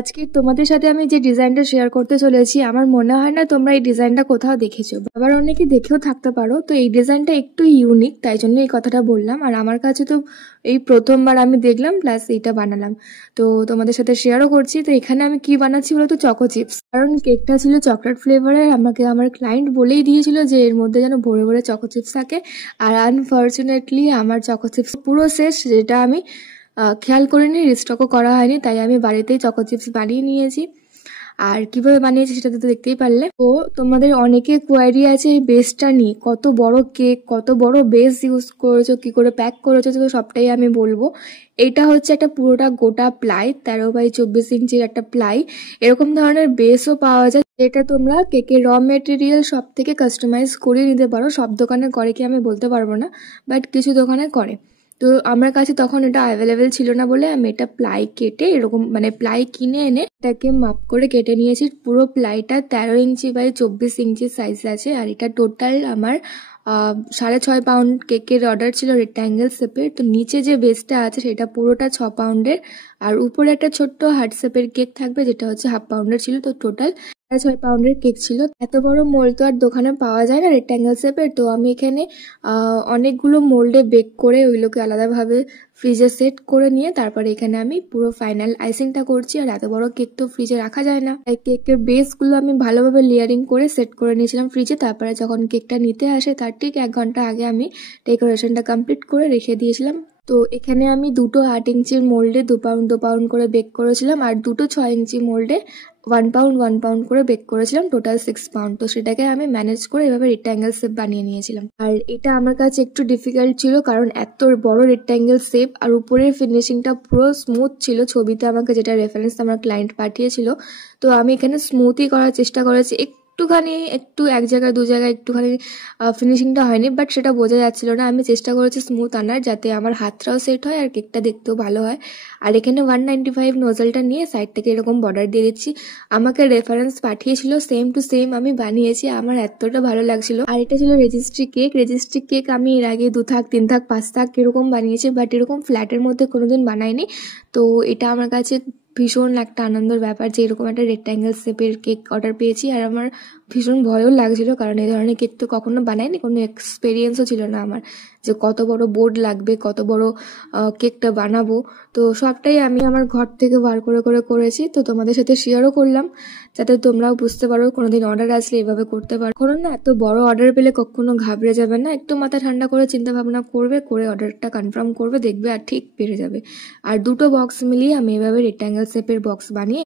আজকে তোমাদের সাথে আমি যে ডিজাইনটা শেয়ার করতে চলেছি, আমার মনে হয় না তোমরা এই ডিজাইনটা কোথাও দেখেছো, আবার অনেকে দেখেও থাকতে পারো। তো এই ডিজাইনটা একটু ইউনিক, তাই জন্য এই কথাটা বললাম। আর আমার কাছে তো এই প্রথমবার আমি দেখলাম, প্লাস এইটা বানালাম, তো তোমাদের সাথে শেয়ারও করছি। তো এখানে আমি কি বানাচ্ছি বলো তো, চকো চিপস। কারণ কেকটা ছিল চকলেট ফ্লেভারের, আমাকে আমার ক্লায়েন্ট বলেই দিয়েছিল যে এর মধ্যে যেন ভরে ভরে চকো চিপস থাকে। আর আনফর্চুনেটলি আমার চকো চিপস পুরো শেষ, যেটা আমি খেয়াল করিনি, রিস্টকও করা হয়নি, তাই আমি বাড়িতেই চকো চিপস বানিয়ে নিয়েছি। আর কিভাবে বানিয়েছি সেটা তো দেখতেই পারলে। তো তোমাদের অনেকে কোয়ারি আছে এই বেসটা নিয়ে, কত বড় কেক, কত বড় বেস ইউজ করেছো, কি করে প্যাক করেছো, তো সবটাই আমি বলবো। এটা হচ্ছে একটা পুরোটা গোটা প্লাই, 13x24 ইঞ্চির একটা প্লাই। এরকম ধরনের বেসও পাওয়া যায়, যেটা তোমরা কেকের র মেটেরিয়াল সব থেকে কাস্টমাইজ করে নিতে পারো। সব দোকানে করে কি আমি বলতে পারবো না, বাট কিছু দোকানে করে। তো আমার কাছে তখন এটা অ্যাভেলেবেল ছিল না বলে আমি এটা প্লাই কেটে এরকম, মানে প্লাই কিনে এনে এটাকে মাপ করে কেটে নিয়েছি। পুরো প্লাইটা 13 ইঞ্চি বাই 24 ইঞ্চি সাইজ আছে। আর এটা টোটাল আমার 6.5 পাউন্ড কেকের অর্ডার ছিল, রেক্ট্যাঙ্গেল শেপের। তো নিচে যে বেসটা আছে সেটা পুরোটা 6 পাউন্ডের, আর উপরে একটা ছোট্ট হার্ট শেপের কেক থাকবে, যেটা হচ্ছে 1/2 পাউন্ডের ছিল। তো টোটাল 6.5 পাউন্ডের কেক ছিল। এত বড় মোল্ড তো আর দোকানে পাওয়া যায় না রেক্ট্যাঙ্গেল শেপের। তো আমি এখানে অনেকগুলো মোল্ডে বেক করে ওইগুলোকে আলাদাভাবে ফ্রিজে সেট করে নিয়ে তারপরে এখানে আমি পুরো ফাইনাল আইসিংটা করছি। আর এত বড় কেক তো ফ্রিজে রাখা যায় না, তাই কেকের বেসগুলো আমি ভালোভাবে লেয়ারিং করে সেট করে নিয়েছিলাম ফ্রিজে। তারপরে যখন কেকটা নিতে আসে তার ঠিক 1 ঘন্টা আগে আমি ডেকোরেশনটা কমপ্লিট করে রেখে দিয়েছিলাম। তো এখানে আমি দুটো 8 ইঞ্চির মোল্ডে 2 পাউন্ড করে বেক করেছিলাম, আর দুটো 6 ইঞ্চি মোল্ডে 1 পাউন্ড করে বেক করেছিলাম, টোটাল 6 পাউন্ড। তো সেটাকে আমি ম্যানেজ করে এভাবে রেক্ট্যাঙ্গেল শেপ বানিয়ে নিয়েছিলাম। আর এটা আমার কাছে একটু ডিফিকাল্ট ছিল, কারণ এত বড় রেক্ট্যাঙ্গেল শেপ, আর উপরের ফিনিশিংটা পুরো স্মুথ ছিল। ছবিতে আমাকে যেটা রেফারেন্স আমার ক্লায়েন্ট পাঠিয়েছিল, তো আমি এখানে স্মুথই করার চেষ্টা করেছি। একটু এক জায়গায় দু জায়গায় একটুখানি ফিনিশিংটা হয়নি, বাট সেটা বোঝা যাচ্ছিল না। আমি চেষ্টা করেছি স্মুথ আনার, যাতে আমার হাতটাও সেট হয় আর কেকটা দেখতেও ভালো হয়। আর এখানে 195 নোজলটা নিয়ে সাইড থেকে এরকম বর্ডার দিয়ে দিচ্ছি। আমাকে রেফারেন্স পাঠিয়েছিল, সেম টু সেম আমি বানিয়েছি, আমার এতটা ভালো লাগছিল। আর এটা ছিল রেজিস্ট্রি কেক আমি এর আগে 2 থাক 3 থাক 5 থাক এরকম বানিয়েছি, বাট এরকম ফ্ল্যাটের মধ্যে কোনোদিন বানাইনি। তো এটা আমার কাছে ভীষণ একটা আনন্দের ব্যাপার যে এরকম একটা রেক্ট্যাঙ্গেল শেপের কেক অর্ডার পেয়েছি। আর আমার ভীষণ ভয়ও লাগছিল, কারণ এই ধরনের কেক তো কখনো বানাইনি, কোনো এক্সপিরিয়েন্সও ছিল না আমার যে কত বড় বোর্ড লাগবে, কত বড় কেকটা বানাবো। তো সবটাই আমি আমার ঘর থেকে বার করে করে করেছি। তো তোমাদের সাথে শেয়ারও করলাম, যাতে তোমরাও বুঝতে পারো কোনোদিন অর্ডার আসলে এভাবে করতে পারো। কখনো না এত বড় অর্ডার পেলে কখনো ঘাবড়ে যাবে না, একটু মাথা ঠান্ডা করে চিন্তা ভাবনা করবে, করে অর্ডারটা কনফার্ম করবে, দেখবে আর ঠিক পেরে যাবে। আর দুটো বক্স মিলিয়ে আমি এভাবে রেক্ট্যাঙ্গেল শেপের বক্স বানিয়ে